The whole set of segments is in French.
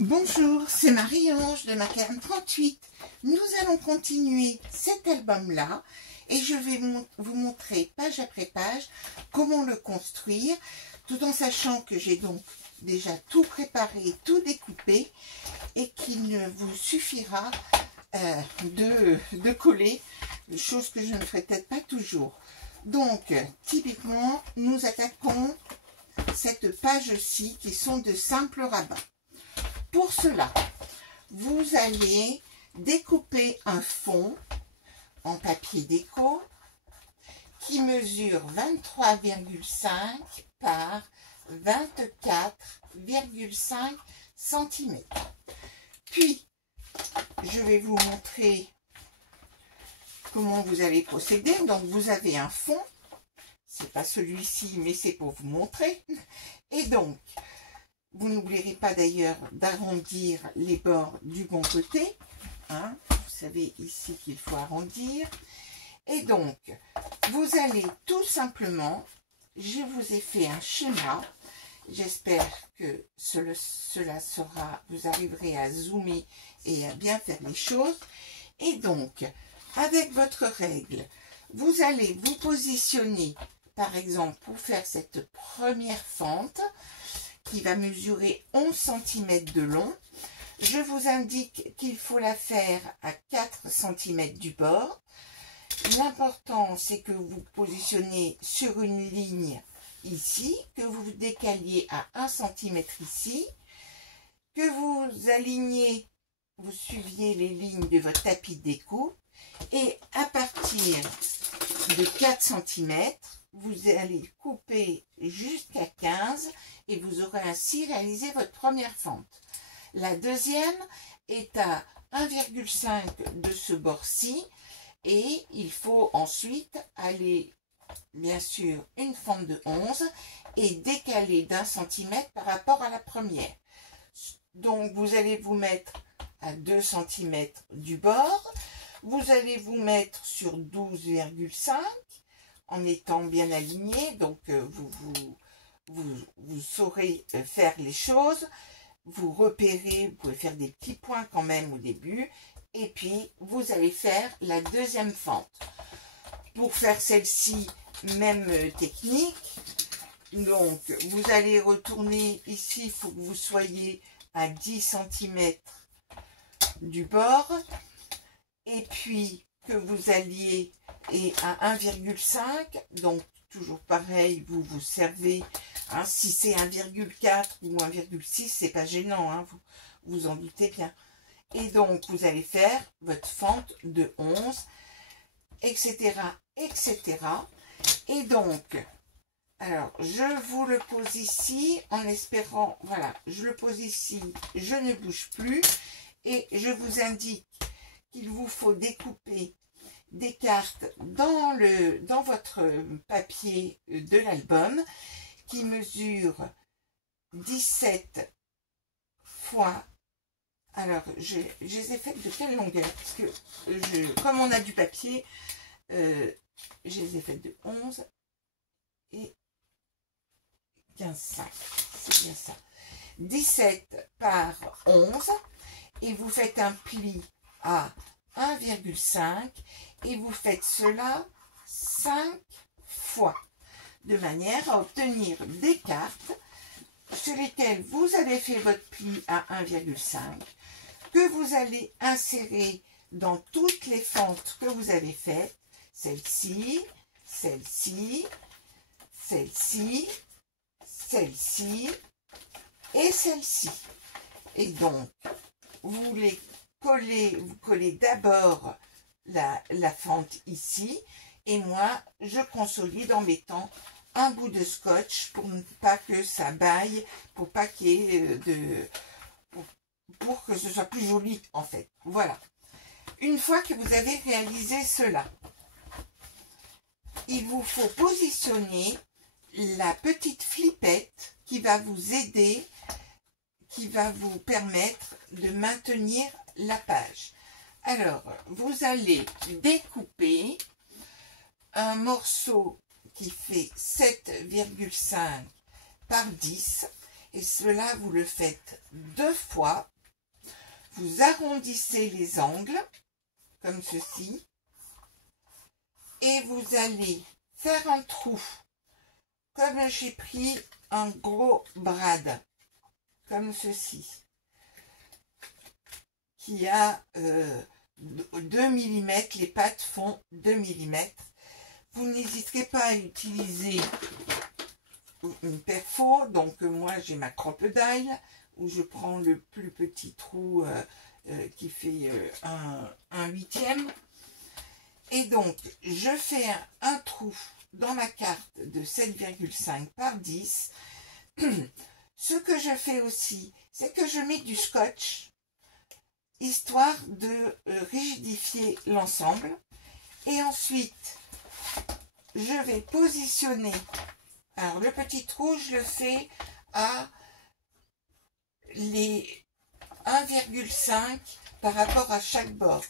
Bonjour, c'est Marie-Ange de Macaron 38. Nous allons continuer cet album-là et je vais vous montrer page après page comment le construire, tout en sachant que j'ai donc déjà tout préparé, tout découpé et qu'il ne vous suffira de coller, chose que je ne ferai peut-être pas toujours. Donc, typiquement, nous attaquons cette page-ci qui sont de simples rabats. Pour cela, vous allez découper un fond en papier déco qui mesure 23,5 par 24,5 cm. Puis, je vais vous montrer comment vous allez procéder. Donc, vous avez un fond. C'est pas celui-ci, mais c'est pour vous montrer. Et donc, vous n'oublierez pas d'ailleurs d'arrondir les bords du bon côté. Hein, vous savez ici qu'il faut arrondir. Et donc, vous allez tout simplement, je vous ai fait un schéma. J'espère que cela sera, vous arriverez à zoomer et à bien faire les choses. Et donc, avec votre règle, vous allez vous positionner, par exemple, pour faire cette première fente, qui va mesurer 11 cm de long. Je vous indique qu'il faut la faire à 4 cm du bord. L'important, c'est que vous positionnez sur une ligne ici, que vous vous décaliez à 1 cm ici, que vous alignez, vous suiviez les lignes de votre tapis de découpe, et à partir de 4 cm, vous allez couper jusqu'à 15 et vous aurez ainsi réalisé votre première fente. La deuxième est à 1,5 de ce bord-ci et il faut ensuite aller, bien sûr, une fente de 11 et décaler d'1 centimètre par rapport à la première. Donc, vous allez vous mettre à 2 cm du bord. Vous allez vous mettre sur 12,5 en étant bien aligné, donc vous saurez faire les choses, vous repérez, vous pouvez faire des petits points quand même au début, et puis vous allez faire la deuxième fente. Pour faire celle-ci, même technique, donc vous allez retourner ici, il faut que vous soyez à 10 cm du bord, et puis que vous alliez et à 1,5, donc toujours pareil, vous vous servez, hein, si c'est 1,4 ou 1,6, c'est pas gênant, hein, vous en doutez bien. Et donc, vous allez faire votre fente de 11, etc., etc. Et donc, alors, je vous le pose ici, en espérant, voilà, je le pose ici, je ne bouge plus, et je vous indique qu'il vous faut découper des cartes dans votre papier de l'album qui mesure 17 fois, alors je les ai faites de quelle longueur, parce que comme on a du papier, je les ai faites de 11 et 15,5, c'est bien ça, 17 par 11, et vous faites un pli à 1,5 et vous faites cela 5 fois, de manière à obtenir des cartes sur lesquelles vous avez fait votre pli à 1,5, que vous allez insérer dans toutes les fentes que vous avez faites, celle-ci, celle-ci, celle-ci, celle-ci et celle-ci. Et donc, vous les collez, vous collez d'abord la fente ici, et moi je consolide en mettant un bout de scotch pour ne pas que ça baille, pour pas qu'il y ait pour que ce soit plus joli en fait. Voilà. Une fois que vous avez réalisé cela, il vous faut positionner la petite flippette qui va vous aider, qui va vous permettre de maintenir la page. Alors, vous allez découper un morceau qui fait 7,5 par 10 Et cela, vous le faites 2 fois. Vous arrondissez les angles, comme ceci. Et vous allez faire un trou. Comme j'ai pris un gros brad, comme ceci, qui a 2 mm, les pattes font 2 mm. Vous n'hésiterez pas à utiliser une perfo, donc moi j'ai ma crocodile, où je prends le plus petit trou qui fait un huitième. Et donc, je fais un trou dans ma carte de 7,5 par 10. Ce que je fais aussi, c'est que je mets du scotch, histoire de rigidifier l'ensemble. Et ensuite, je vais positionner. Alors, le petit trou, je le fais à les 1,5 par rapport à chaque bord.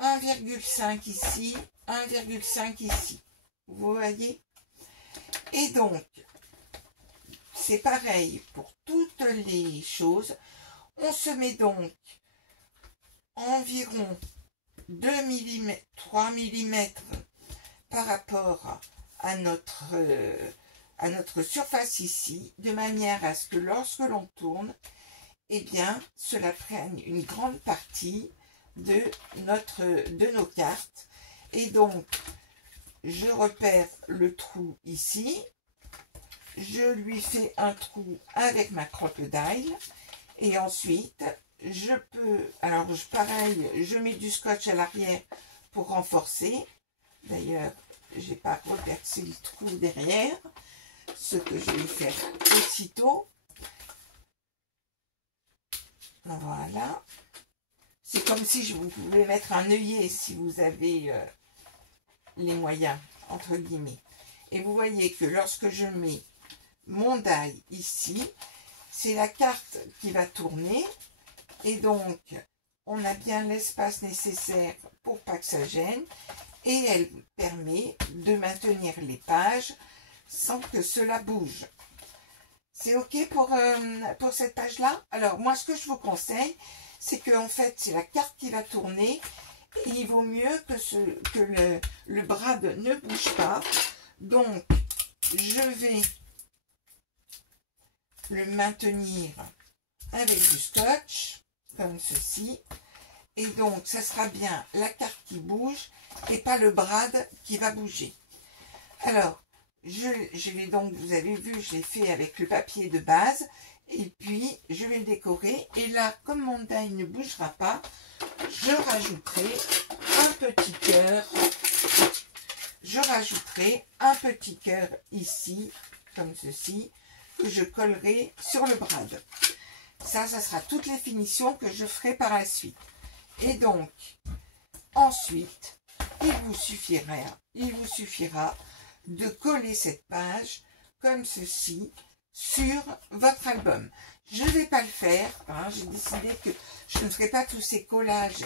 1,5 ici, 1,5 ici. Vous voyez? Et donc, c'est pareil pour toutes les choses. On se met donc environ 2 mm, 3 mm par rapport à notre surface ici, de manière à ce que lorsque l'on tourne, eh bien, cela prenne une grande partie de nos cartes. Et donc, je repère le trou ici, je lui fais un trou avec ma crocodile, et ensuite, je peux, alors pareil, je mets du scotch à l'arrière pour renforcer. D'ailleurs, j'ai pas repercé le trou derrière, ce que je vais faire aussitôt. Voilà. C'est comme si je vous pouvais mettre un œillet si vous avez les moyens, entre guillemets. Et vous voyez que lorsque je mets mon die ici, c'est la carte qui va tourner. Et donc, on a bien l'espace nécessaire pour pas que ça gêne. Et elle permet de maintenir les pages sans que cela bouge. C'est OK pour cette page-là? Alors, moi, ce que je vous conseille, c'est que en fait, c'est la carte qui va tourner. Et il vaut mieux que le brad ne bouge pas. Donc, je vais le maintenir avec du scotch, comme ceci. Et donc, ça sera bien la carte qui bouge et pas le brad qui va bouger. Alors, je vais donc, vous avez vu, je l'ai fait avec le papier de base. Et puis, je vais le décorer. Et là, comme mon die ne bougera pas, je rajouterai un petit cœur. Je rajouterai un petit cœur ici, comme ceci, que je collerai sur le brad. Ça sera toutes les finitions que je ferai par la suite. Et donc, ensuite, il vous suffira de coller cette page comme ceci sur votre album. Je ne vais pas le faire, hein, j'ai décidé que je ne ferai pas tous ces collages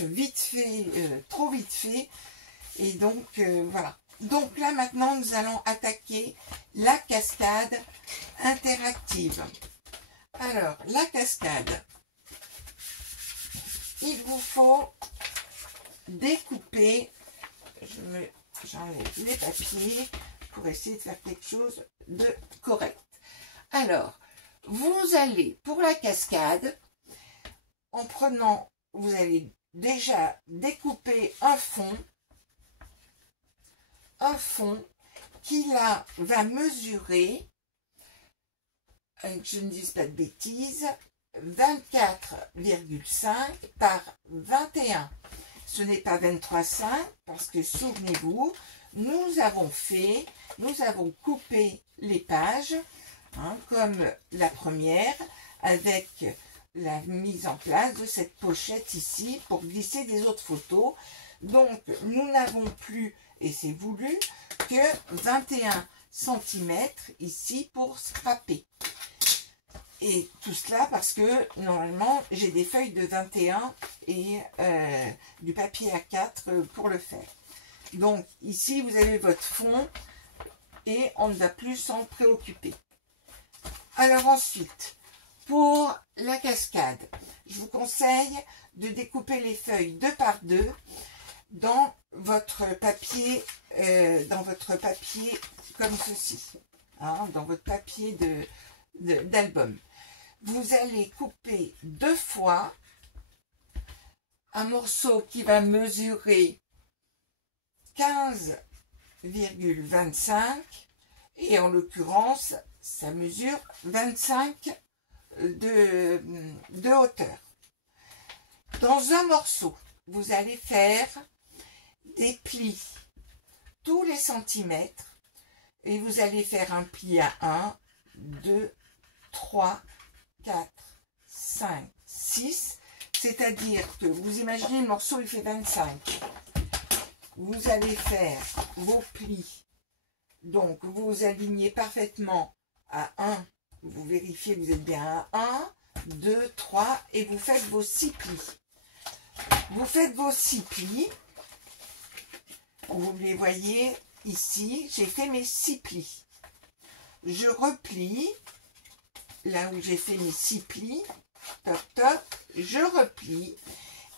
vite fait, trop vite fait. Et donc, voilà. Donc là, maintenant, nous allons attaquer la cascade interactive. Alors, la cascade, il vous faut découper, j'enlève les papiers pour essayer de faire quelque chose de correct. Alors, vous allez, pour la cascade, en prenant, vous allez déjà découper un fond qui là va mesurer, que je ne dise pas de bêtises, 24,5 par 21. Ce n'est pas 23,5 parce que souvenez-vous, nous avons coupé les pages, hein, comme la première, avec la mise en place de cette pochette ici pour glisser des autres photos. Donc, nous n'avons plus, et c'est voulu, que 21 cm ici pour scraper. Et tout cela parce que normalement j'ai des feuilles de 21 et du papier A4 pour le faire. Donc ici vous avez votre fond et on ne va plus s'en préoccuper. Alors ensuite, pour la cascade, je vous conseille de découper les feuilles 2 par 2 dans votre papier comme ceci, hein, dans votre papier d'album. Vous allez couper 2 fois un morceau qui va mesurer 15,25 et en l'occurrence ça mesure 25 de hauteur. Dans un morceau, vous allez faire des plis tous les centimètres et vous allez faire un pli à 1, 2, 3, 4, 5, 6, c'est-à-dire que vous imaginez le morceau il fait 25. Vous allez faire vos plis, donc vous vous alignez parfaitement à 1, vous vérifiez que vous êtes bien à 1, 2, 3 et vous faites vos 6 plis. Vous faites vos 6 plis, vous les voyez ici, j'ai fait mes 6 plis. Je replie, là où j'ai fait mes 6 plis, toc toc, je replie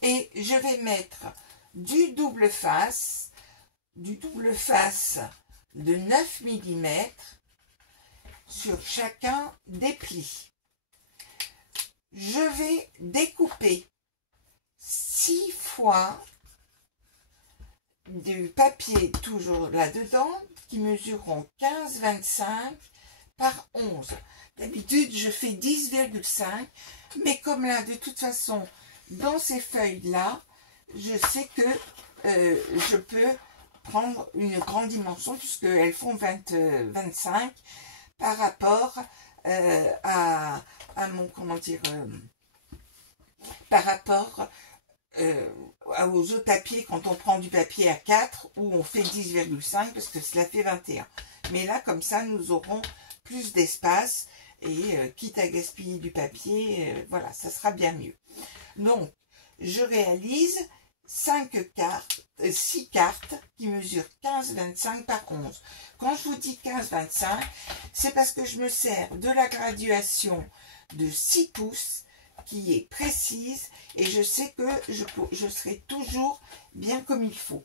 et je vais mettre du double face de 9 mm sur chacun des plis. Je vais découper 6 fois du papier toujours là-dedans qui mesureront 15,25 par 11. D'habitude, je fais 10,5, mais comme là, de toute façon, dans ces feuilles-là, je sais que je peux prendre une grande dimension puisqu'elles font 25 par rapport à mon, comment dire, par rapport aux autres papiers, quand on prend du papier à 4 où on fait 10,5 parce que cela fait 21. Mais là, comme ça, nous aurons plus d'espace et quitte à gaspiller du papier, voilà, ça sera bien mieux. Donc, je réalise 6 cartes qui mesurent 15,25 par 11. Quand je vous dis 15,25, c'est parce que je me sers de la graduation de 6 pouces qui est précise et je sais que je serai toujours bien comme il faut.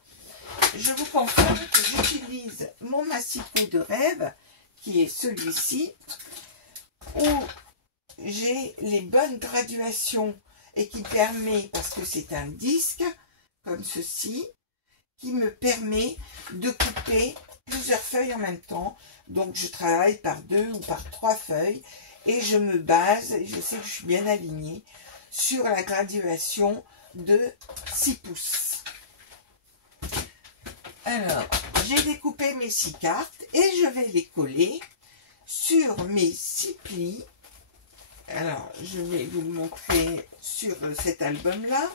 Je vous confirme que j'utilise mon massicot de rêve qui est celui-ci où j'ai les bonnes graduations et qui permet, parce que c'est un disque comme ceci, qui me permet de couper plusieurs feuilles en même temps. Donc je travaille par 2 ou par 3 feuilles et je me base, et je sais que je suis bien alignée, sur la graduation de 6 pouces. Alors, j'ai découpé mes 6 cartes et je vais les coller sur mes 6 plis. Alors, je vais vous le montrer sur cet album-là.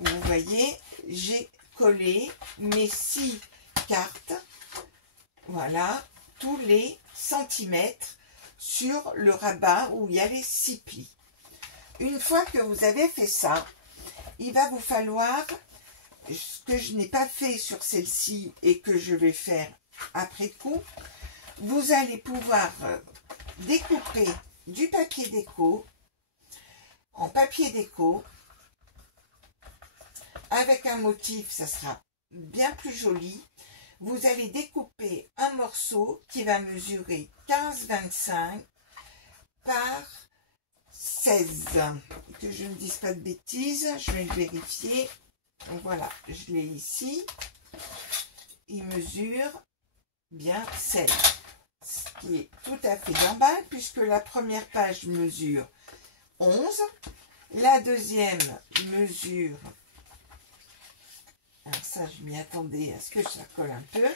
Vous voyez, j'ai collé mes 6 cartes, voilà, tous les centimètres sur le rabat où il y a les 6 plis. Une fois que vous avez fait ça, il va vous falloir, ce que je n'ai pas fait sur celle-ci et que je vais faire après coup, vous allez pouvoir découper du papier déco en papier déco avec un motif, ça sera bien plus joli. Vous allez découper un morceau qui va mesurer 15,25 par 16. Que je ne dise pas de bêtises, je vais le vérifier. Donc voilà, je l'ai ici. Il mesure bien 16. Ce qui est tout à fait normal puisque la première page mesure 11. La deuxième mesure... Alors ça, je m'y attendais à ce que ça colle un peu.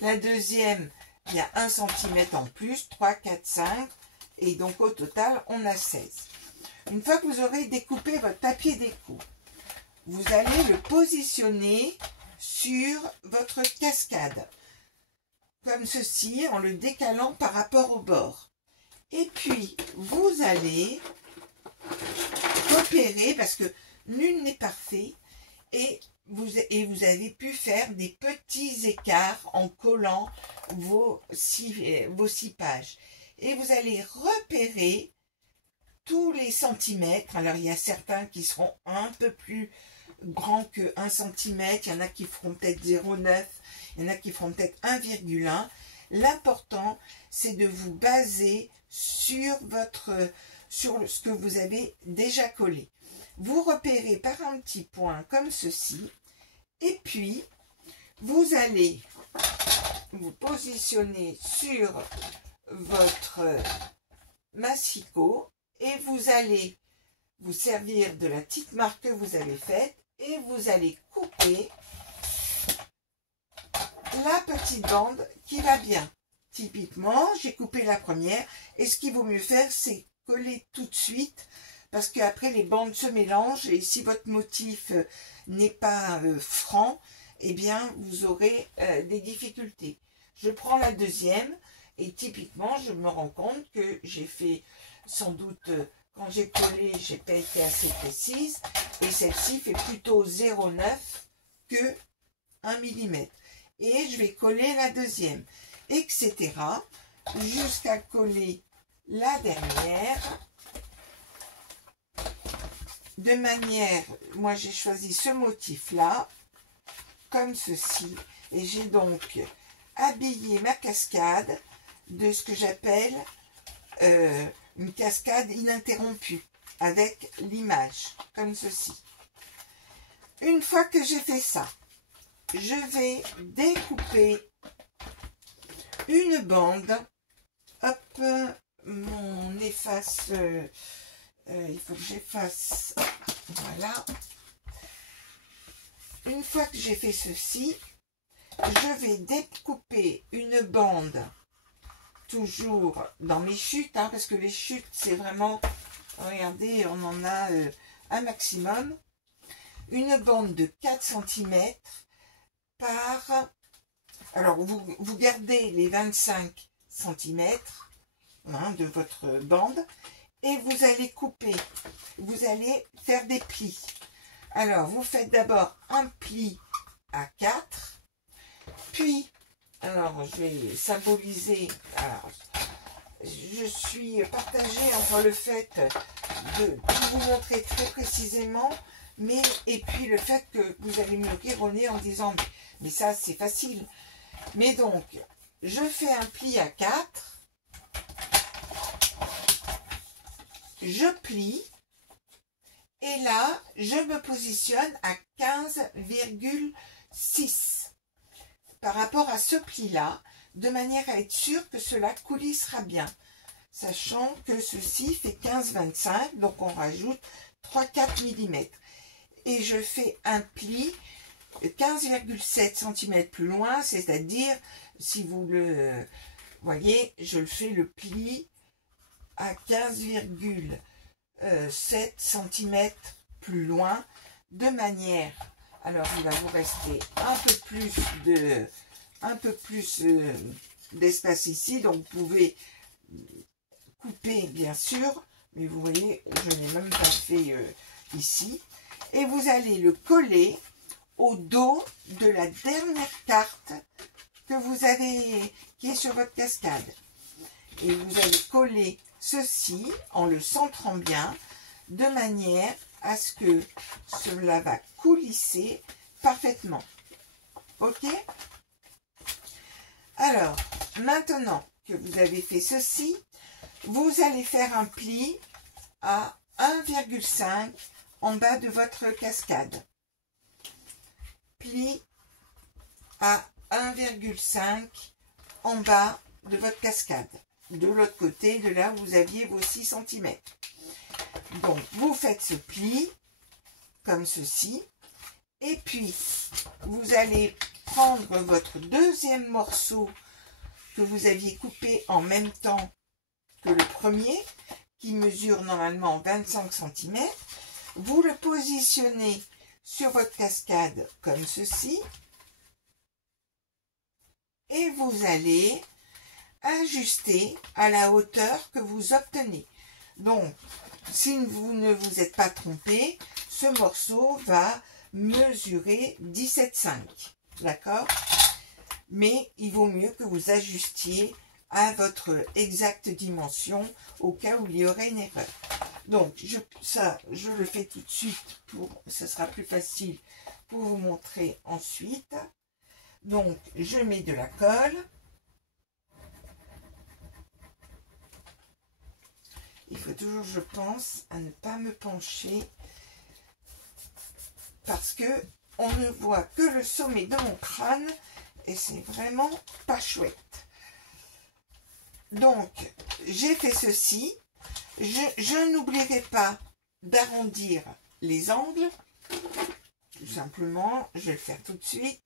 La deuxième, il y a 1 cm en plus, 3, 4, 5. Et donc au total, on a 16. Une fois que vous aurez découpé votre papier déco, vous allez le positionner sur votre cascade. Comme ceci, en le décalant par rapport au bord. Et puis, vous allez coopérer, parce que nul n'est parfait, et vous avez pu faire des petits écarts en collant vos 6 pages. et vous allez repérer tous les centimètres. Alors, il y a certains qui seront un peu plus grands que 1 cm, il y en a qui feront peut-être 0,9, il y en a qui feront peut-être 1,1. L'important, c'est de vous baser sur ce que vous avez déjà collé. Vous repérez par un petit point comme ceci, et puis vous allez vous positionner sur votre massicot et vous allez vous servir de la petite marque que vous avez faite et vous allez couper la petite bande qui va bien. Typiquement, j'ai coupé la première et ce qu'il vaut mieux faire, c'est coller tout de suite parce qu'après les bandes se mélangent et si votre motif n'est pas franc, eh bien vous aurez des difficultés. Je prends la deuxième et typiquement je me rends compte que j'ai fait sans doute, quand j'ai collé, j'ai pas été assez précise et celle-ci fait plutôt 0,9 que 1 mm. Et je vais coller la deuxième, etc. jusqu'à coller la dernière. De manière, moi j'ai choisi ce motif-là, comme ceci. Et j'ai donc habillé ma cascade de ce que j'appelle une cascade ininterrompue, avec l'image, comme ceci. Une fois que j'ai fait ça, je vais découper une bande. Hop, mon efface, il faut que j'efface, voilà. Une fois que j'ai fait ceci, je vais découper une bande, toujours dans mes chutes, hein, parce que les chutes, c'est vraiment, regardez, on en a un maximum. Une bande de 4 cm par... Alors, vous gardez les 25 cm hein, de votre bande et vous allez couper. Vous allez faire des plis. Alors, vous faites d'abord un pli à 4, puis, alors, je vais symboliser... Alors, je suis partagée entre le fait de tout vous montrer très précisément, mais et puis le fait que vous allez me rire au nez en disant mais ça c'est facile. Mais donc je fais un pli à 4, je plie et là je me positionne à 15,6 par rapport à ce pli là, de manière à être sûr que cela coulissera bien, sachant que ceci fait 15,25, donc on rajoute 3-4 mm. Et je fais un pli 15,7 cm plus loin, c'est-à-dire, si vous le voyez, je le fais le pli à 15,7 cm plus loin, de manière, alors il va vous rester un peu plus d'espace ici, donc vous pouvez couper bien sûr, mais vous voyez, je n'ai même pas fait ici. Et vous allez le coller au dos de la dernière carte que vous avez, qui est sur votre cascade. Et vous allez coller ceci en le centrant bien, de manière à ce que cela va coulisser parfaitement. Ok? Alors, maintenant que vous avez fait ceci, vous allez faire un pli à 1,5 en bas de votre cascade. Pli à 1,5 en bas de votre cascade. De l'autre côté, de là où vous aviez vos 6 cm. Donc, vous faites ce pli, comme ceci. Et puis, vous allez prendre votre deuxième morceau que vous aviez coupé en même temps que le premier, qui mesure normalement 25 cm. Vous le positionnez sur votre cascade comme ceci. Et vous allez ajuster à la hauteur que vous obtenez. Donc, si vous ne vous êtes pas trompé, ce morceau va mesurer 17,5. D'accord? Mais il vaut mieux que vous ajustiez à votre exacte dimension au cas où il y aurait une erreur. Donc, je le fais tout de suite, ça sera plus facile pour vous montrer ensuite. Donc, je mets de la colle. Il faut toujours, je pense, à ne pas me pencher parce que on ne voit que le sommet de mon crâne et c'est vraiment pas chouette. Donc, j'ai fait ceci. Je n'oublierai pas d'arrondir les angles. Tout simplement, je vais le faire tout de suite,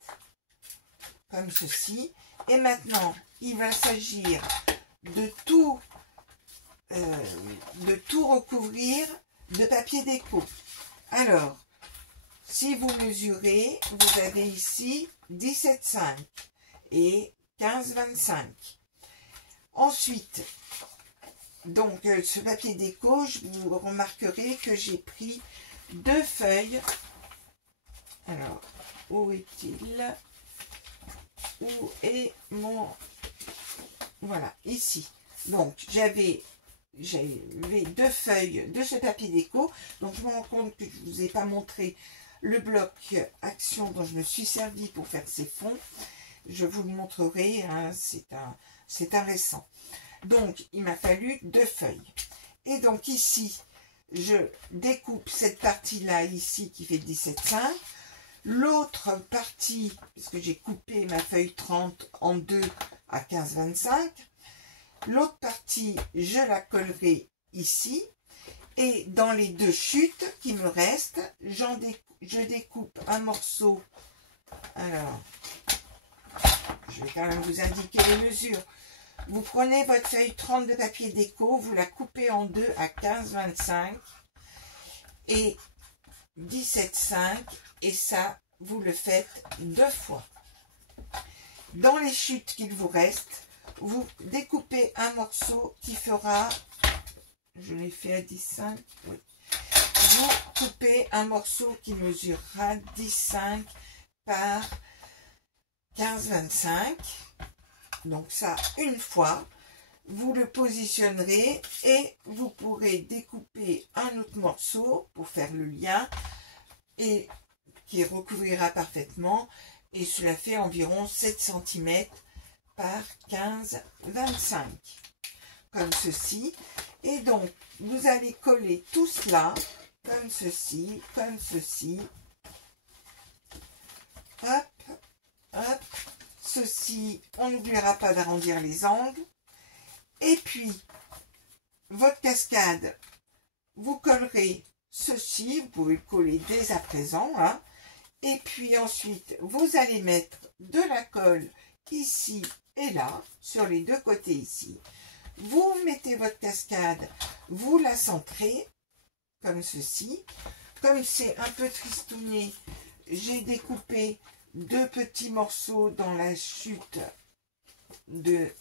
comme ceci. Et maintenant, il va s'agir de tout recouvrir de papier déco. Alors, si vous mesurez, vous avez ici 17,5 et 15,25. Ensuite, donc ce papier déco, vous remarquerez que j'ai pris 2 feuilles. Alors, où est-il? Où est mon... Voilà, ici. Donc, j'avais 2 feuilles de ce papier déco. Donc, je me rends compte que je ne vous ai pas montré le bloc action dont je me suis servi pour faire ces fonds. Je vous le montrerai, hein, c'est un récent. Donc, il m'a fallu 2 feuilles. Et donc, ici, je découpe cette partie-là, ici, qui fait 17,5. L'autre partie, puisque j'ai coupé ma feuille 30 en 2 à 15,25. L'autre partie, je la collerai ici. Et dans les 2 chutes qui me restent, je découpe un morceau. Alors, je vais quand même vous indiquer les mesures. Vous prenez votre feuille 30 de papier déco, vous la coupez en 2 à 15,25 et 17,5 et ça, vous le faites 2 fois. Dans les chutes qu'il vous reste, vous découpez un morceau qui fera, je l'ai fait à 10,5, oui. Vous coupez un morceau qui mesurera 10,5 par 15,25. Donc ça, une fois, vous le positionnerez et vous pourrez découper un autre morceau pour faire le lien et qui recouvrira parfaitement. Et cela fait environ 7 cm par 15,25. Comme ceci. Et donc, vous allez coller tout cela comme ceci, comme ceci. Hop, hop. Ceci, on n'oubliera pas d'arrondir les angles. Et puis, votre cascade, vous collerez ceci. Vous pouvez le coller dès à présent. Hein. Et puis ensuite, vous allez mettre de la colle ici et là, sur les 2 côtés ici. Vous mettez votre cascade, vous la centrez, comme ceci. Comme c'est un peu tristouné, j'ai découpé 2 petits morceaux dans la chute de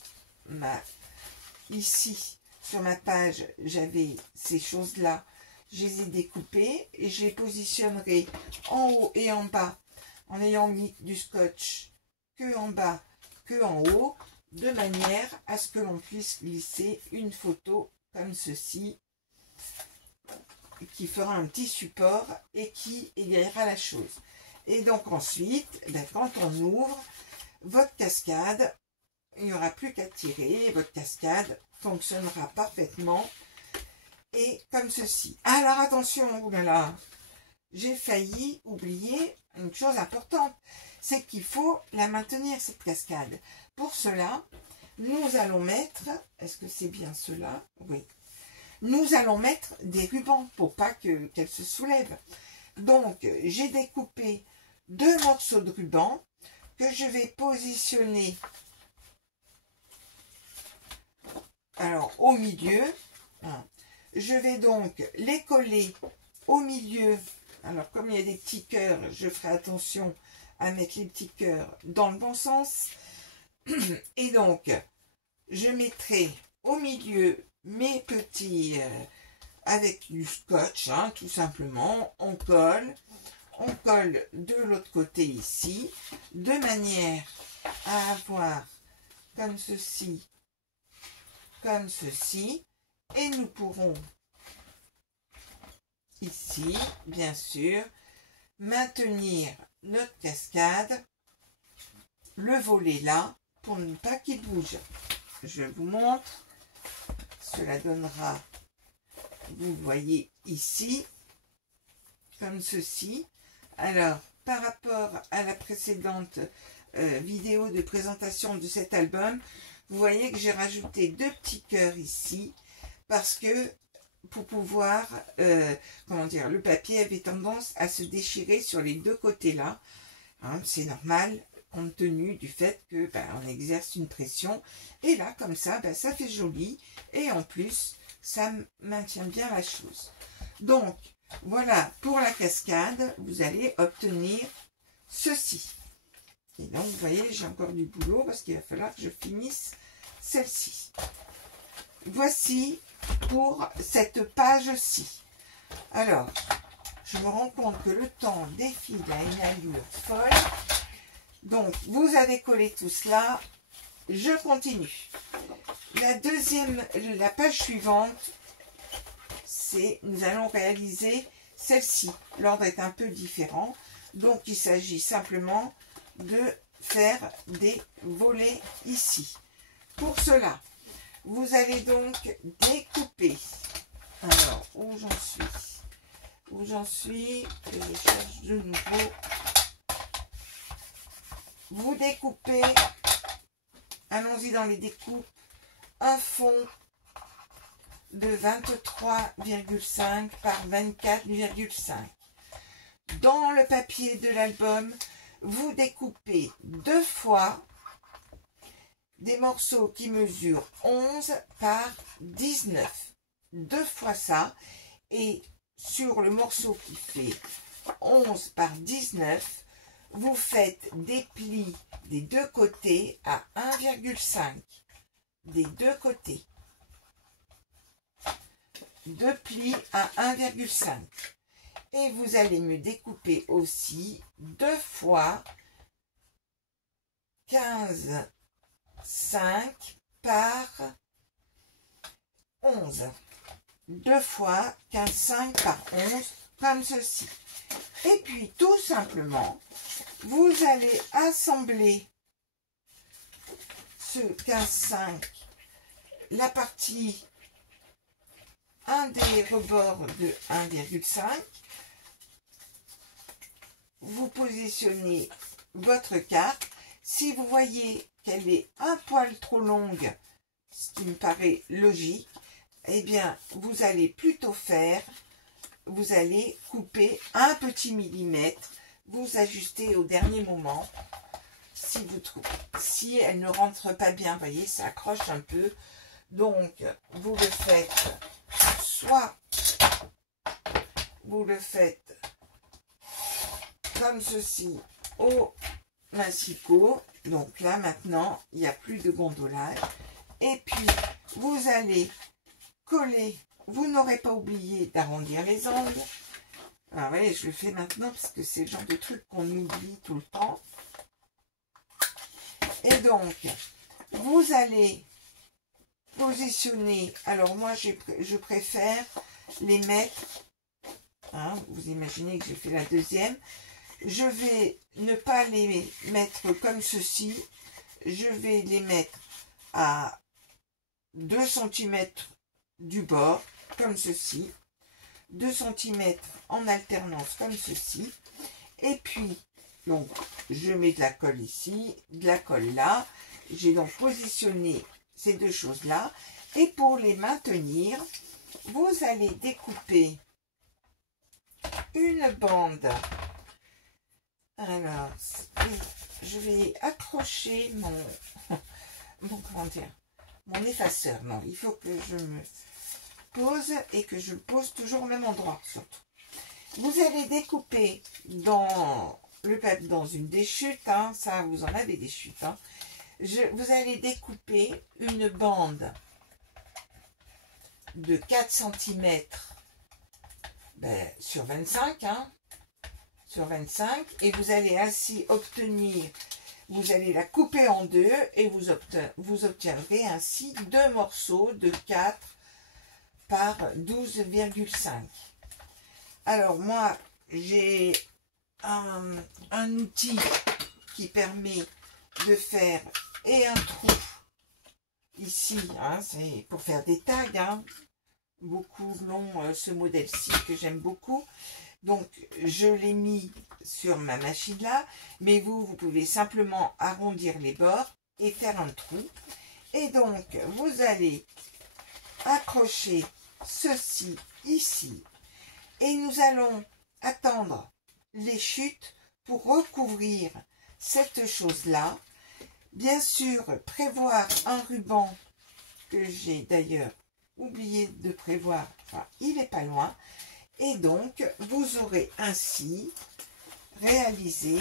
ma... Ici, sur ma page, j'avais ces choses-là. Je les ai découpées et je les positionnerai en haut et en bas en ayant mis du scotch que en bas, que en haut, de manière à ce que l'on puisse glisser une photo comme ceci qui fera un petit support et qui égayera la chose. Et donc ensuite, quand on ouvre votre cascade, il n'y aura plus qu'à tirer et votre cascade fonctionnera parfaitement et comme ceci. Alors attention, oulala, j'ai failli oublier une chose importante, c'est qu'il faut la maintenir cette cascade. Pour cela, nous allons mettre, est-ce que c'est bien cela? Oui. Nous allons mettre des rubans pour pas qu'elle se soulève. Donc, j'ai découpé 2 morceaux de ruban que je vais positionner alors au milieu. Je vais donc les coller au milieu. Alors, comme il y a des petits cœurs, je ferai attention à mettre les petits cœurs dans le bon sens. Et donc, je mettrai au milieu mes petits avec du scotch, hein, tout simplement. On colle de l'autre côté ici, de manière à avoir comme ceci comme ceci. Et nous pourrons ici, bien sûr, maintenir notre cascade, le volet là, pour ne pas qu'il bouge. Je vous montre. Cela donnera, vous voyez ici, comme ceci. Alors, par rapport à la précédente vidéo de présentation de cet album, vous voyez que j'ai rajouté 2 petits cœurs ici, parce que pour pouvoir, comment dire, le papier avait tendance à se déchirer sur les 2 côtés là. Hein, c'est normal, compte tenu du fait que on exerce une pression. Et là, comme ça, ça fait joli. Et en plus, ça maintient bien la chose. Donc, voilà, pour la cascade, vous allez obtenir ceci. Et donc, vous voyez, j'ai encore du boulot parce qu'il va falloir que je finisse celle-ci. Voici pour cette page-ci. Alors, je me rends compte que le temps défile à une allure folle. Donc, vous avez collé tout cela. Je continue. La page suivante, c'est nous allons réaliser celle-ci. L'ordre est un peu différent. Donc, il s'agit simplement de faire des volets ici. Pour cela, vous allez donc découper. Alors, où j'en suis, que je cherche de nouveau. Vous découpez, allons-y dans les découpes, un fond de 23,5 par 24,5. Dans le papier de l'album, vous découpez 2 fois des morceaux qui mesurent 11 par 19. 2 fois ça. Et sur le morceau qui fait 11 par 19, vous faites des plis des 2 côtés à 1,5. Des 2 côtés. 2 plis à 1,5. Et vous allez me découper aussi 2 fois 15,5 par 11. 2 fois 15,5 par 11, comme ceci. Et puis, tout simplement, vous allez assembler ce 15,5, la partie, un des rebords de 1,5. Vous positionnez votre carte. Si vous voyez qu'elle est un poil trop longue, ce qui me paraît logique, eh bien, vous allez plutôt vous allez couper un petit millimètre, vous ajustez au dernier moment, si vous trouvez, si elle ne rentre pas bien, vous voyez, ça accroche un peu, donc vous le faites, soit vous le faites comme ceci au massicot, donc là maintenant, il n'y a plus de gondolage, et puis vous allez coller, vous n'aurez pas oublié d'arrondir les angles. Alors, voyez, je le fais maintenant parce que c'est le genre de truc qu'on oublie tout le temps. Et donc, vous allez positionner, alors moi je préfère les mettre, hein, vous imaginez que j'ai fait la deuxième, je vais ne pas les mettre comme ceci, je vais les mettre à 2 cm du bord, comme ceci, 2 cm en alternance, comme ceci, et puis, donc, je mets de la colle ici, de la colle là, j'ai donc positionné ces 2 choses-là, et pour les maintenir, vous allez découper une bande. Alors, je vais accrocher comment dire, mon effaceur. Non, il faut que je me pose et que je le pose toujours au même endroit, surtout. Vous allez découper dans une déchute, hein, ça vous en avez des chutes, hein. Vous allez découper une bande de 4 cm sur 25, hein, sur 25, et vous allez ainsi obtenir vous allez la couper en deux et vous obtiendrez ainsi deux morceaux de 4 par 12,5. Alors moi, j'ai un outil qui permet de faire et un trou ici, hein, c'est pour faire des tags, hein. Beaucoup l'ont ce modèle-ci que j'aime beaucoup. Donc je l'ai mis sur ma machine là, mais vous pouvez simplement arrondir les bords et faire un trou. Et donc vous allez accrocher ceci ici et nous allons attendre les chutes pour recouvrir cette chose là. Bien sûr, prévoir un ruban que j'ai d'ailleurs oublié de prévoir, enfin il n'est pas loin, et donc vous aurez ainsi réalisé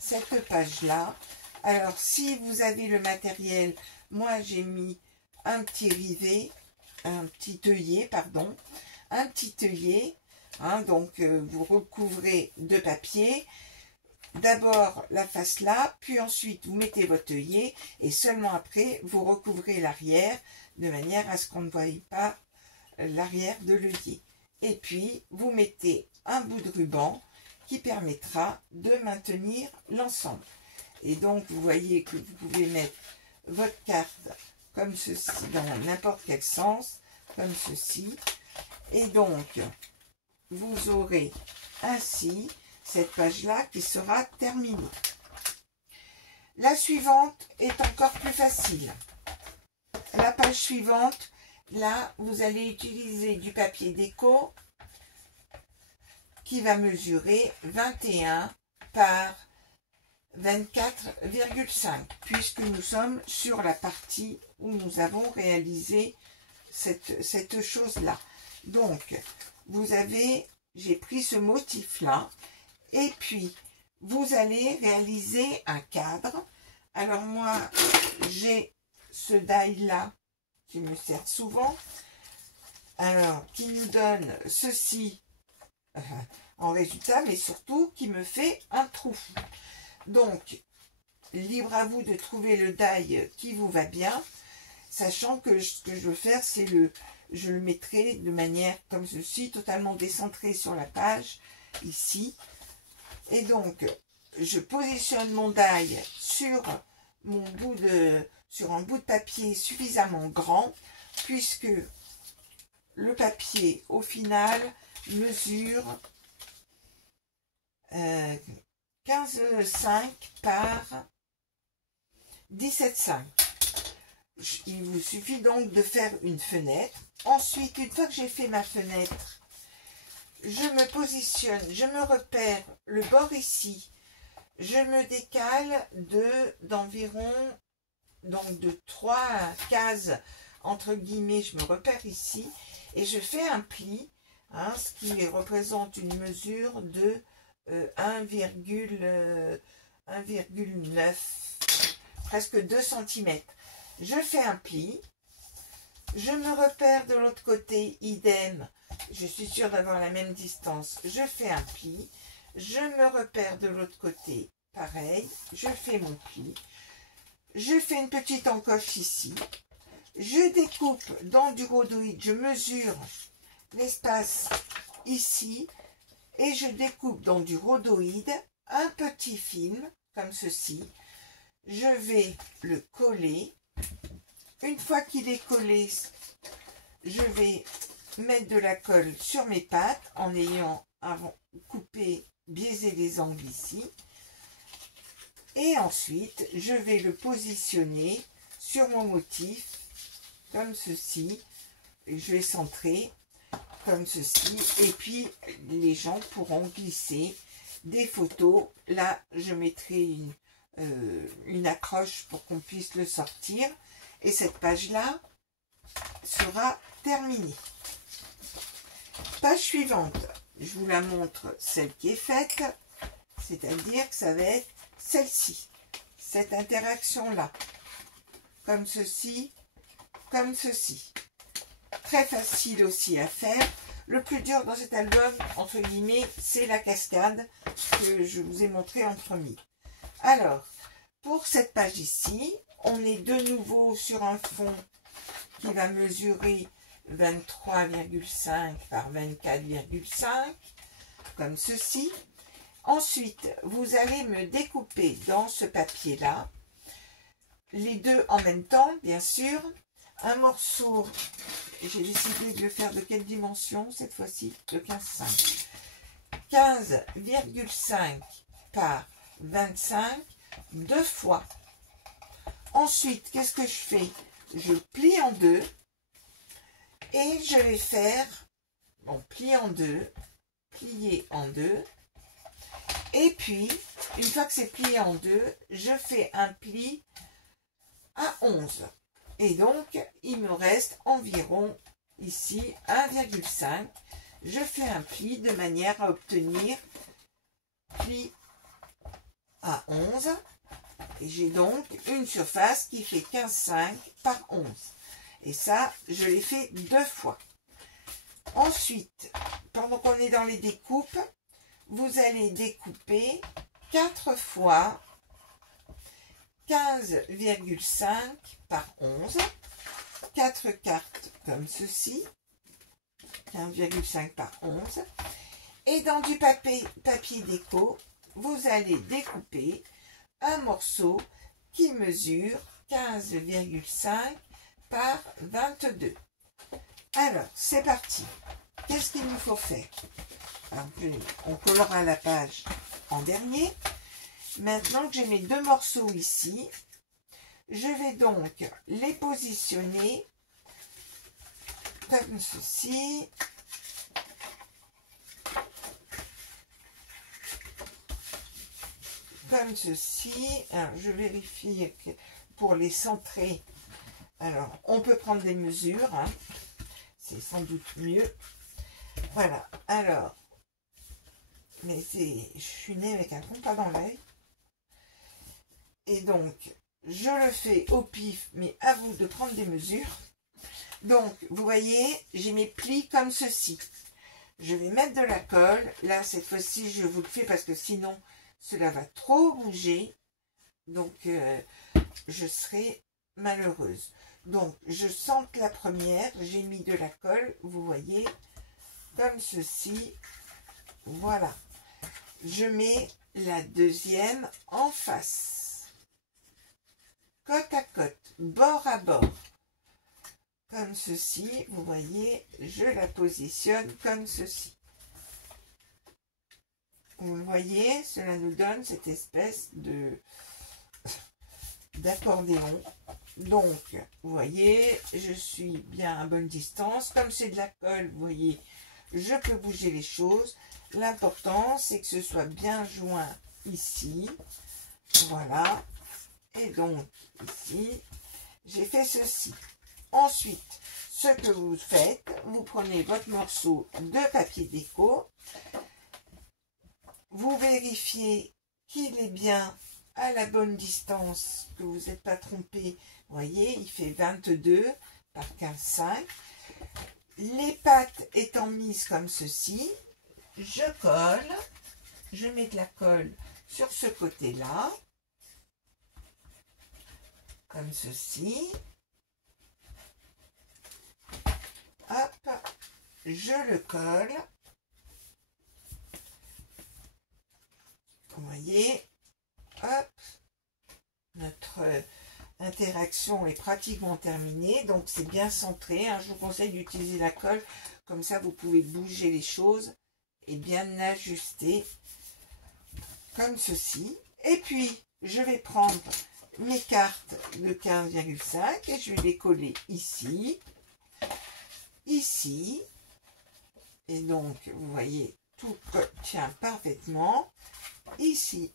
cette page là. Alors si vous avez le matériel, moi j'ai mis un petit rivet, un petit œillet, pardon, un petit œillet, hein, donc vous recouvrez de papier. D'abord la face là, puis ensuite vous mettez votre œillet et seulement après vous recouvrez l'arrière de manière à ce qu'on ne voie pas l'arrière de l'œillet. Et puis vous mettez un bout de ruban qui permettra de maintenir l'ensemble. Et donc vous voyez que vous pouvez mettre votre carte comme ceci dans n'importe quel sens, comme ceci. Et donc vous aurez ainsi cette page-là qui sera terminée. La suivante est encore plus facile. La page suivante, là, vous allez utiliser du papier déco qui va mesurer 21 par 24,5 puisque nous sommes sur la partie où nous avons réalisé cette chose-là. Donc, vous avez, j'ai pris ce motif-là. Et puis, vous allez réaliser un cadre. Alors moi, j'ai ce die-là qui me sert souvent. Alors, qui nous donne ceci en résultat, mais surtout qui me fait un trou. Donc, libre à vous de trouver le die qui vous va bien. Sachant que ce que je veux faire, c'est je le mettrai de manière comme ceci, totalement décentré sur la page, ici. Et donc, je positionne mon die sur un bout de papier suffisamment grand, puisque le papier, au final, mesure 15,5 par 17,5. Il vous suffit donc de faire une fenêtre. Ensuite, une fois que j'ai fait ma fenêtre, je me positionne, je me repère le bord ici, je me décale d'environ, donc de 3 cases, entre guillemets, je me repère ici, et je fais un pli, hein, ce qui représente une mesure de 1,9, presque 2 cm. Je fais un pli, je me repère de l'autre côté, idem, je suis sûre d'avoir la même distance, je fais un pli, je me repère de l'autre côté, pareil, je fais mon pli, je fais une petite encoche ici, je découpe dans du rhodoïde, je mesure l'espace ici, et je découpe dans du rhodoïde un petit film, comme ceci, je vais le coller. Une fois qu'il est collé, je vais mettre de la colle sur mes pattes en ayant coupé, biaisé les angles ici. Et ensuite, je vais le positionner sur mon motif, comme ceci. Je vais centrer, comme ceci. Et puis, les gens pourront glisser des photos. Là, je mettrai une accroche pour qu'on puisse le sortir. Et cette page-là sera terminée. Page suivante, je vous la montre, celle qui est faite, c'est-à-dire que ça va être celle-ci, cette interaction-là, comme ceci, comme ceci. Très facile aussi à faire. Le plus dur dans cet album, entre guillemets, c'est la cascade que je vous ai montré en premier. Alors, pour cette page ici, on est de nouveau sur un fond qui va mesurer 23,5 par 24,5, comme ceci. Ensuite, vous allez me découper dans ce papier-là, les deux en même temps, bien sûr, un morceau, j'ai décidé de le faire de quelle dimension cette fois-ci? De 15,5. 15,5 par 25, deux fois. Ensuite, qu'est-ce que je fais? Je plie en deux et je vais faire, bon, plier en deux, plier en deux. Et puis, une fois que c'est plié en deux, je fais un pli à 11. Et donc, il me reste environ ici 1,5. Je fais un pli de manière à obtenir pli à 11. Et j'ai donc une surface qui fait 15,5 par 11. Et ça, je l'ai fait deux fois. Ensuite, pendant qu'on est dans les découpes, vous allez découper 4 fois 15,5 par 11. 4 cartes comme ceci. 15,5 par 11. Et dans du papier déco, vous allez découper un morceau qui mesure 15,5 par 22. Alors, c'est parti. Qu'est-ce qu'il nous faut faire? Alors, on collera la page en dernier. Maintenant que j'ai mes deux morceaux ici, je vais donc les positionner comme ceci. Comme ceci. Alors, je vérifie que pour les centrer. Alors, on peut prendre des mesures. Hein. C'est sans doute mieux. Voilà. Alors, mais je suis née avec un compas dans l'œil. Et donc, je le fais au pif, mais à vous de prendre des mesures. Donc, vous voyez, j'ai mes plis comme ceci. Je vais mettre de la colle. Là, cette fois-ci, je vous le fais parce que sinon, cela va trop bouger. Donc, je serai malheureuse. Donc, je centre la première. J'ai mis de la colle, vous voyez, comme ceci. Voilà. Je mets la deuxième en face. Côte à côte, bord à bord. Comme ceci, vous voyez, je la positionne comme ceci. Vous le voyez, cela nous donne cette espèce d'accordéon. Donc, vous voyez, je suis bien à bonne distance. Comme c'est de la colle, vous voyez, je peux bouger les choses. L'important, c'est que ce soit bien joint ici. Voilà. Et donc, ici, j'ai fait ceci. Ensuite, ce que vous faites, vous prenez votre morceau de papier déco. Vous vérifiez qu'il est bien à la bonne distance, que vous n'êtes pas trompé. Vous voyez, il fait 22 par 15,5. Les pattes étant mises comme ceci, je colle. Je mets de la colle sur ce côté-là. Comme ceci. Hop, je le colle. Vous voyez, hop, notre interaction est pratiquement terminée. Donc, c'est bien centré. Hein. Je vous conseille d'utiliser la colle. Comme ça, vous pouvez bouger les choses et bien ajuster. Comme ceci. Et puis, je vais prendre mes cartes de 15,5 et je vais les coller ici. Ici. Et donc, vous voyez, tout tient parfaitement. Ici,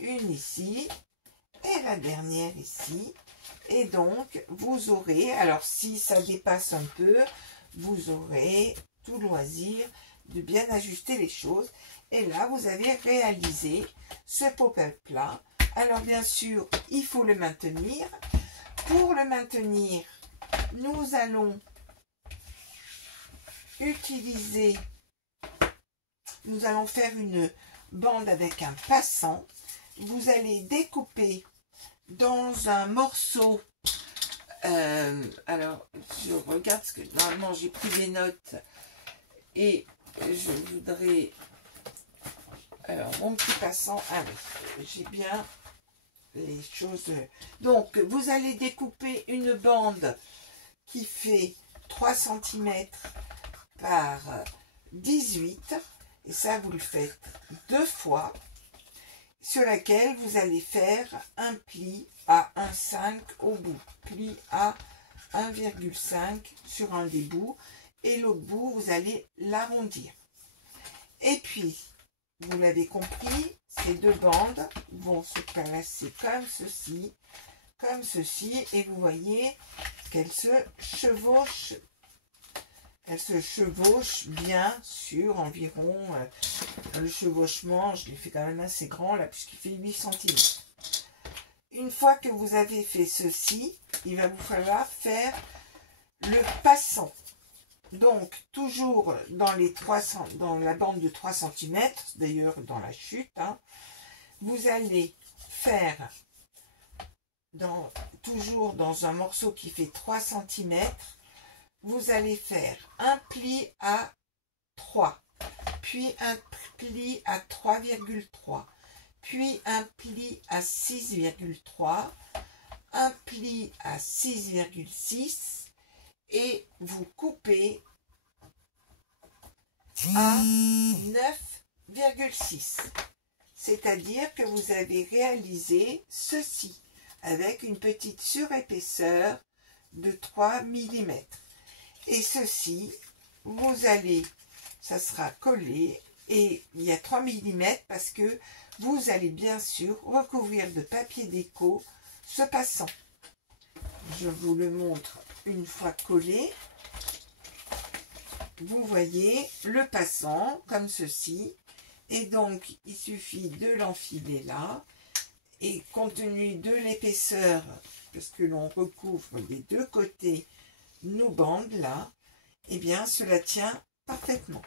une ici, et la dernière ici. Et donc, vous aurez, alors si ça dépasse un peu, vous aurez tout loisir de bien ajuster les choses. Et là, vous avez réalisé ce pop-up-là. Alors, bien sûr, il faut le maintenir. Pour le maintenir, nous allons utiliser, nous allons faire une bande avec un passant. Vous allez découper dans un morceau, alors je regarde ce que normalement j'ai pris des notes et je voudrais, alors mon petit passant, ah oui, j'ai bien les choses. Donc vous allez découper une bande qui fait 3 cm par 18, et ça vous le faites 2 fois, sur laquelle vous allez faire un pli à 1,5 au bout, pli à 1,5 sur un des bouts, et l'autre bout vous allez l'arrondir. Et puis vous l'avez compris, ces deux bandes vont se placer comme ceci, et vous voyez qu'elles se chevauchent. Elles se chevauchent bien sur environ, le chevauchement, je l'ai fait quand même assez grand là, puisqu'il fait 8 cm. Une fois que vous avez fait ceci, il va vous falloir faire le passant. Donc, toujours dans la bande de 3 cm, d'ailleurs dans la chute, hein, vous allez faire, toujours dans un morceau qui fait 3 cm, vous allez faire un pli à 3, puis un pli à 3,3, puis un pli à 6,3, un pli à 6,6, et vous coupez à 9,6. C'est-à-dire que vous avez réalisé ceci avec une petite surépaisseur de 3 mm. Et ceci, vous allez, ça sera collé, et il y a 3 mm parce que vous allez bien sûr recouvrir de papier déco ce passant. Je vous le montre une fois collé. Vous voyez le passant comme ceci, et donc il suffit de l'enfiler là, et compte tenu de l'épaisseur, parce que l'on recouvre des deux côtés nos bandes là, et bien cela tient parfaitement.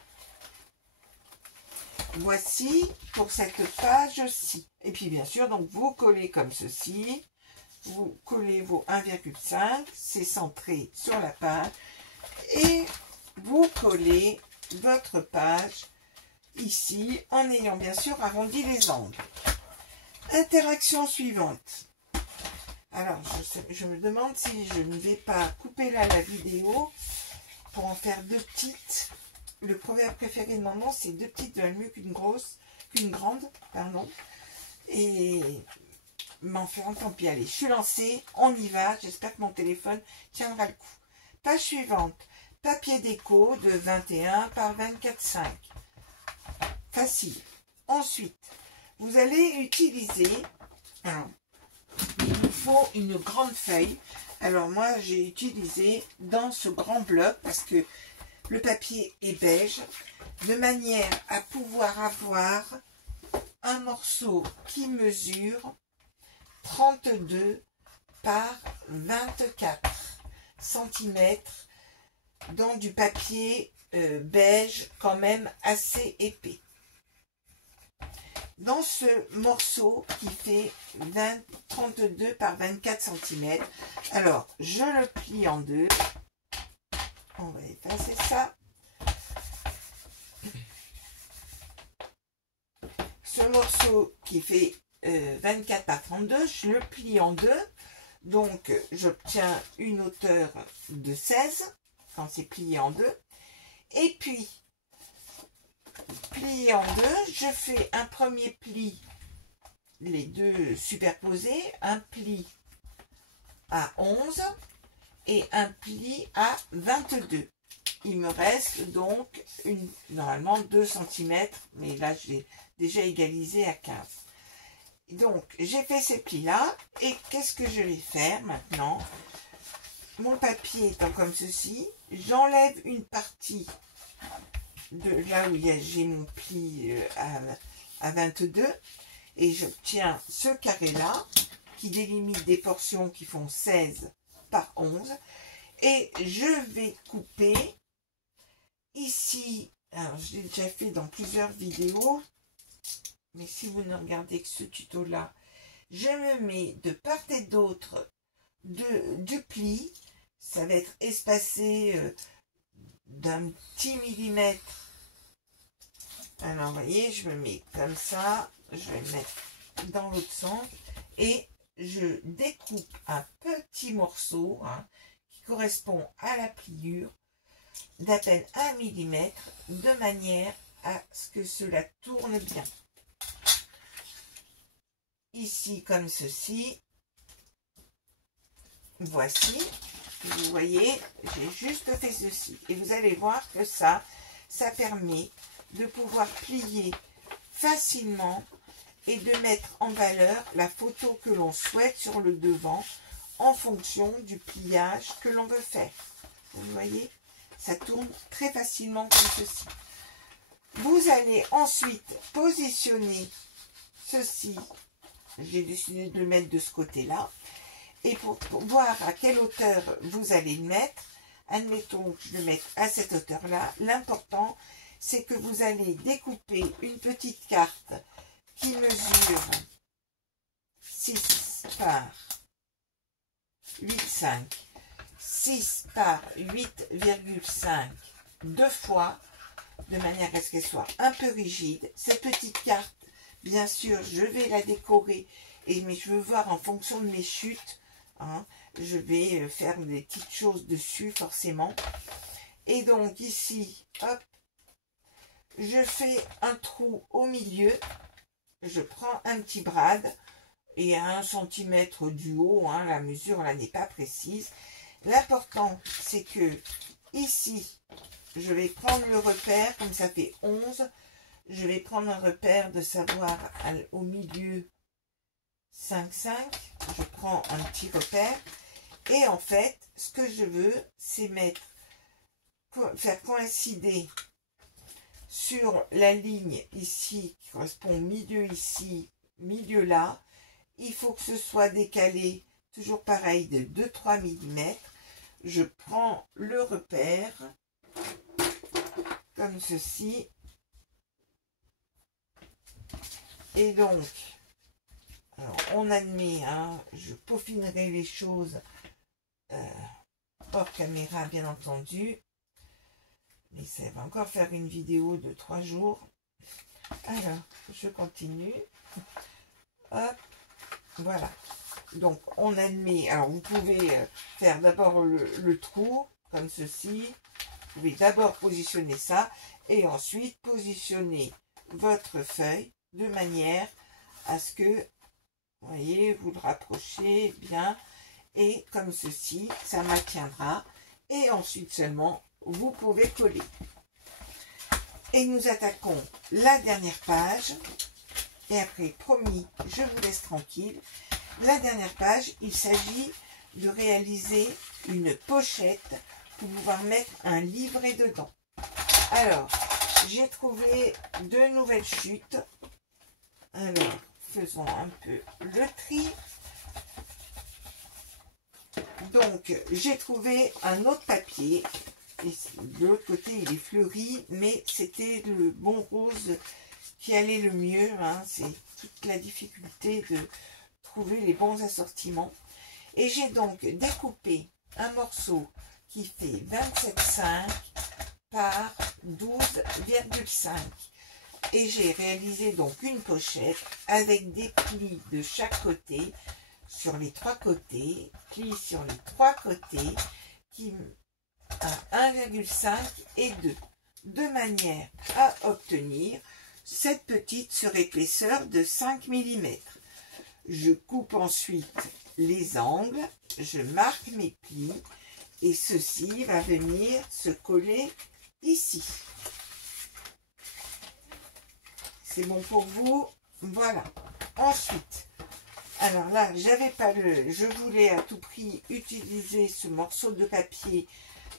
Voici pour cette page-ci. Et puis bien sûr, donc vous collez comme ceci, vous collez vos 1,5, c'est centré sur la page, et vous collez votre page ici en ayant bien sûr arrondi les angles. Interaction suivante. Alors, je me demande si je ne vais pas couper là la vidéo pour en faire deux petites. Le proverbe préféré de maman, c'est deux petites valent mieux qu'une grande, pardon. Et m'en faire, tant pis, allez, je suis lancée, on y va, j'espère que mon téléphone tiendra le coup. Page suivante, papier déco de 21 par 24,5. Facile. Ensuite, vous allez utiliser, alors, il vous faut une grande feuille. Alors moi, j'ai utilisé dans ce grand bloc, parce que le papier est beige, de manière à pouvoir avoir un morceau qui mesure 32 par 24 cm dans du papier beige quand même assez épais. Dans ce morceau qui fait 32 par 24 cm, alors je le plie en deux. On va effacer ça. Ce morceau qui fait 24 par 32, je le plie en deux. Donc, j'obtiens une hauteur de 16 quand c'est plié en deux. Et puis, plié en deux, je fais un premier pli, les deux superposés, un pli à 11 et un pli à 22. Il me reste donc normalement 2 cm, mais là j'ai déjà égalisé à 15. Donc j'ai fait ces plis là, et qu'est-ce que je vais faire maintenant? Mon papier étant comme ceci, j'enlève une partie de là où j'ai mon pli à 22, et j'obtiens ce carré là qui délimite des portions qui font 16 par 11, et je vais couper ici. Alors je l'ai déjà fait dans plusieurs vidéos, mais si vous ne regardez que ce tuto là, je me mets de part et d'autre du pli. Ça va être espacé d'un petit millimètre. Alors, vous voyez, je me mets comme ça. Je vais le mettre dans l'autre sens. Et je découpe un petit morceau qui correspond à la pliure d'à peine 1 millimètre de manière à ce que cela tourne bien. Ici, comme ceci. Voici. Vous voyez, j'ai juste fait ceci. Et vous allez voir que ça permet de pouvoir plier facilement et de mettre en valeur la photo que l'on souhaite sur le devant en fonction du pliage que l'on veut faire. Vous voyez, ça tourne très facilement comme ceci. Vous allez ensuite positionner ceci. J'ai décidé de le mettre de ce côté-là. Et pour voir à quelle hauteur vous allez le mettre, admettons que je le mette à cette hauteur-là, l'important, c'est que vous allez découper une petite carte qui mesure 6 par 8,5, 6 par 8,5 deux fois, de manière à ce qu'elle soit un peu rigide. Cette petite carte, bien sûr, je vais la décorer, mais je veux voir en fonction de mes chutes. Je vais faire des petites choses dessus forcément. Et donc ici, hop, je fais un trou au milieu. Je prends un petit brad et à 1 cm du haut, la mesure là n'est pas précise. L'important c'est que ici, je vais prendre le repère, comme ça fait 11. Je vais prendre un repère de savoir au milieu 5,5. Je prends un petit repère et en fait ce que je veux c'est faire coïncider sur la ligne ici qui correspond au milieu ici, milieu là. Il faut que ce soit décalé toujours pareil de 2-3 mm. Je prends le repère comme ceci et donc alors, on admet, je peaufinerai les choses hors caméra, bien entendu. Mais ça va encore faire une vidéo de 3 jours. Alors, je continue. Hop, voilà. Donc, on admet. Alors, vous pouvez faire d'abord le trou, comme ceci. Vous pouvez d'abord positionner ça. Et ensuite, positionner votre feuille de manière à ce que vous voyez, vous le rapprochez bien et comme ceci, ça maintiendra. Et ensuite seulement, vous pouvez coller. Et nous attaquons la dernière page. Et après, promis, je vous laisse tranquille. La dernière page, il s'agit de réaliser une pochette pour pouvoir mettre un livret dedans. Alors, j'ai trouvé 2 nouvelles chutes. Alors, faisons un peu le tri. Donc, j'ai trouvé un autre papier. Et de l'autre côté, il est fleuri, mais c'était le bon rose qui allait le mieux. C'est toute la difficulté de trouver les bons assortiments. Et j'ai donc découpé un morceau qui fait 27,5 par 12,5. Et j'ai réalisé donc une pochette avec des plis de chaque côté, sur les 3 côtés, plis sur les 3 côtés, qui à 1,5 et 2, de manière à obtenir cette petite sur épaisseur de 5 mm. Je coupe ensuite les angles, je marque mes plis, et ceci va venir se coller ici. C'est bon pour vous? Voilà. Ensuite, alors là, je voulais à tout prix utiliser ce morceau de papier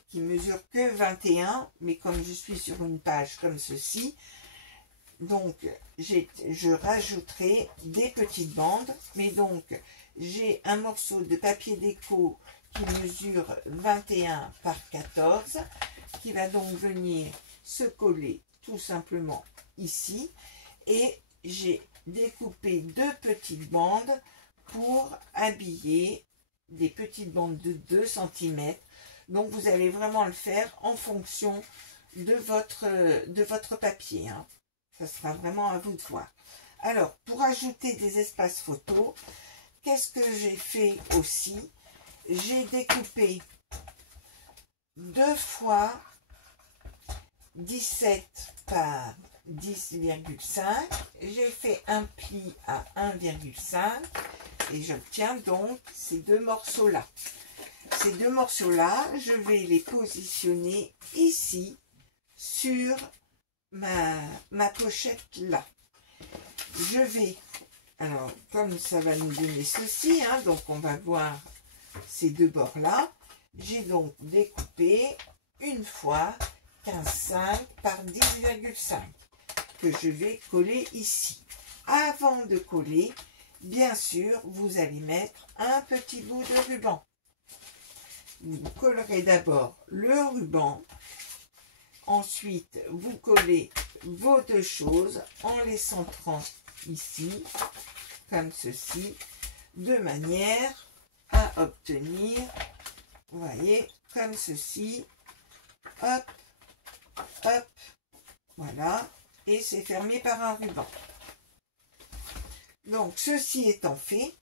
qui mesure que 21, mais comme je suis sur une page comme ceci, donc je rajouterai des petites bandes. Mais donc, j'ai un morceau de papier déco qui mesure 21 par 14, qui va donc venir se coller tout simplement ici. Et j'ai découpé 2 petites bandes pour habiller des petites bandes de 2 cm. Donc vous allez vraiment le faire en fonction de votre papier, hein. Ça sera vraiment à vous de voir. Alors, pour ajouter des espaces photos, qu'est-ce que j'ai fait aussi? J'ai découpé 2 fois 17 par 10,5. J'ai fait un pli à 1,5 et j'obtiens donc ces 2 morceaux-là. Ces 2 morceaux-là, je vais les positionner ici sur ma pochette là. Je vais, alors comme ça va nous donner ceci, hein, donc on va voir ces 2 bords là. J'ai donc découpé une fois 15,5 par 10,5 que je vais coller ici. Avant de coller, bien sûr, vous allez mettre un petit bout de ruban. Vous collerez d'abord le ruban. Ensuite, vous collez vos 2 choses en les centrant ici, comme ceci, de manière à obtenir, vous voyez, comme ceci, hop, hop, voilà, et c'est fermé par un ruban. Donc, ceci étant fait,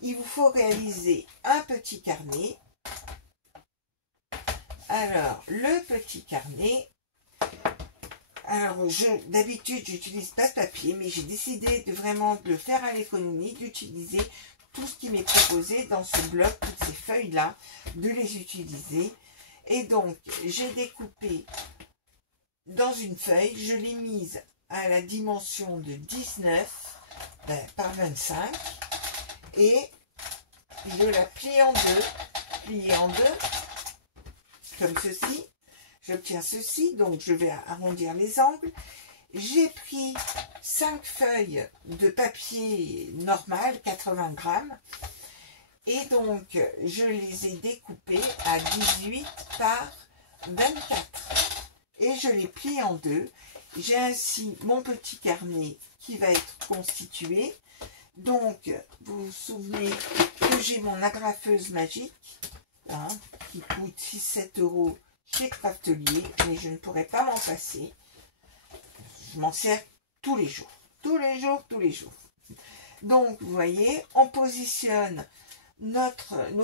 il vous faut réaliser un petit carnet. Alors, le petit carnet, alors d'habitude j'utilise pas ce papier, mais j'ai décidé de vraiment le faire à l'économie, d'utiliser tout ce qui m'est proposé dans ce bloc, toutes ces feuilles là, de les utiliser. Et donc j'ai découpé dans une feuille, je l'ai mise à la dimension de 19 par 25 et je la plie en deux, comme ceci. J'obtiens ceci, donc je vais arrondir les angles. J'ai pris 5 feuilles de papier normal, 80 grammes, et donc je les ai découpées à 18 par 24. Et je les plie en deux. J'ai ainsi mon petit carnet qui va être constitué. Donc, vous vous souvenez que j'ai mon agrafeuse magique, hein, qui coûte 6-7 € chez Craftelier, mais je ne pourrais pas m'en passer. Je m'en sers tous les jours. Tous les jours, tous les jours. Donc, vous voyez, on positionne nos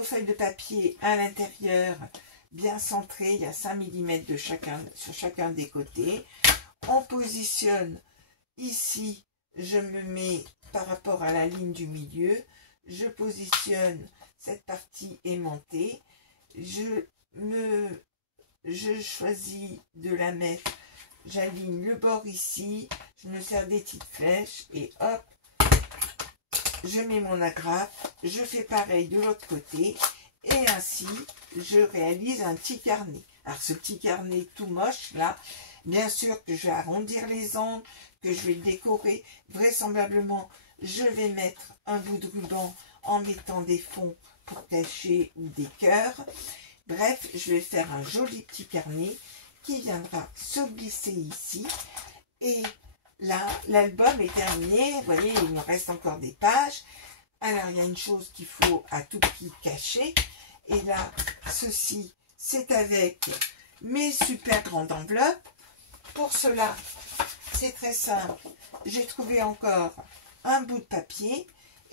feuilles de papier à l'intérieur, bien centrées. Il y a 5 mm de sur chacun des côtés. On positionne ici, je me mets par rapport à la ligne du milieu. Je positionne cette partie aimantée. Je choisis de la mettre, j'aligne le bord ici, je me sers des petites flèches et hop, je mets mon agrafe, je fais pareil de l'autre côté et ainsi je réalise un petit carnet. Alors ce petit carnet tout moche là, bien sûr que je vais arrondir les angles, que je vais le décorer, vraisemblablement je vais mettre un bout de ruban en mettant des fonds pour cacher ou des cœurs. Bref, je vais faire un joli petit carnet qui viendra se glisser ici. Et là, l'album est terminé. Vous voyez, il me reste encore des pages. Alors, il y a une chose qu'il faut à tout prix cacher. Et là, ceci, c'est avec mes super grandes enveloppes. Pour cela, c'est très simple. J'ai trouvé encore un bout de papier.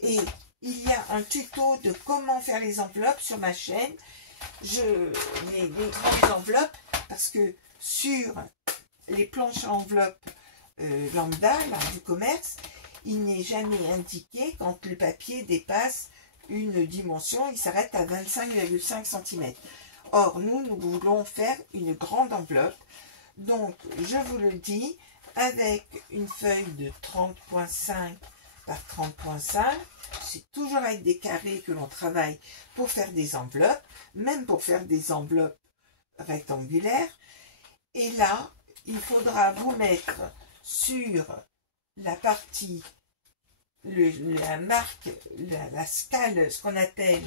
Et il y a un tuto de comment faire les enveloppes sur ma chaîne. Je mets des grandes enveloppes parce que sur les planches à enveloppes lambda là, du commerce, il n'est jamais indiqué quand le papier dépasse une dimension, il s'arrête à 25,5 cm. Or, nous voulons faire une grande enveloppe. Donc, je vous le dis, avec une feuille de 30,5 par 30,5, c'est toujours avec des carrés que l'on travaille pour faire des enveloppes, même pour faire des enveloppes rectangulaires. Et là, il faudra vous mettre sur la partie, la marque, la scale, ce qu'on appelle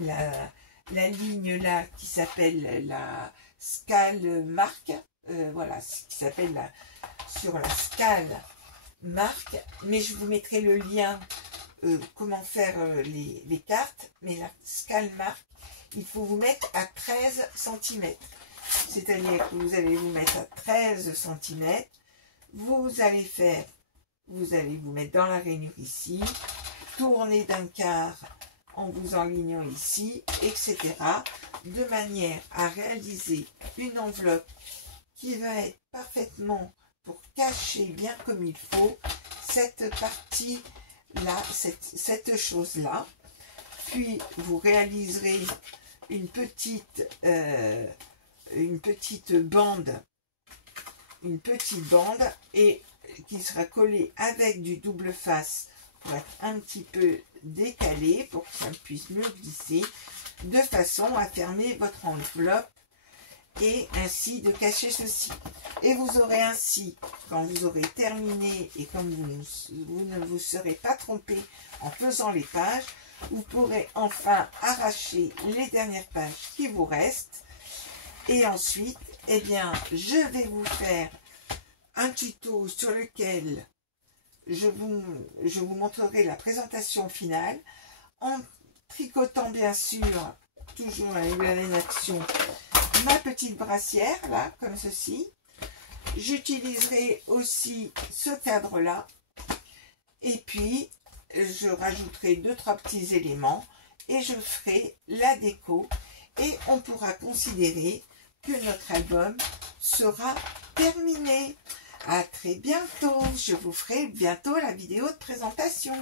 la ligne là qui s'appelle la scale marque, voilà, ce qui s'appelle sur la scale marque, mais je vous mettrai le lien comment faire les cartes, mais la scale marque, il faut vous mettre à 13 cm. C'est-à-dire que vous allez vous mettre à 13 cm. Vous allez vous mettre dans la rainure ici, tourner d'un quart en vous enlignant ici, etc. De manière à réaliser une enveloppe qui va être parfaitement pour cacher bien comme il faut cette partie-là, cette chose-là. Puis vous réaliserez une petite bande et qui sera collée avec du double face pour être un petit peu décalé pour que ça puisse mieux glisser, de façon à fermer votre enveloppe et ainsi de cacher ceci. Et vous aurez ainsi, quand vous aurez terminé et comme vous ne vous serez pas trompé en faisant les pages, vous pourrez enfin arracher les dernières pages qui vous restent. Et ensuite, eh bien, je vais vous faire un tuto sur lequel je vous montrerai la présentation finale en tricotant bien sûr, toujours avec la laine action, ma petite brassière là, comme ceci. J'utiliserai aussi ce cadre là et puis je rajouterai 2-3 petits éléments et je ferai la déco et on pourra considérer que notre album sera terminé. À très bientôt, je vous ferai bientôt la vidéo de présentation.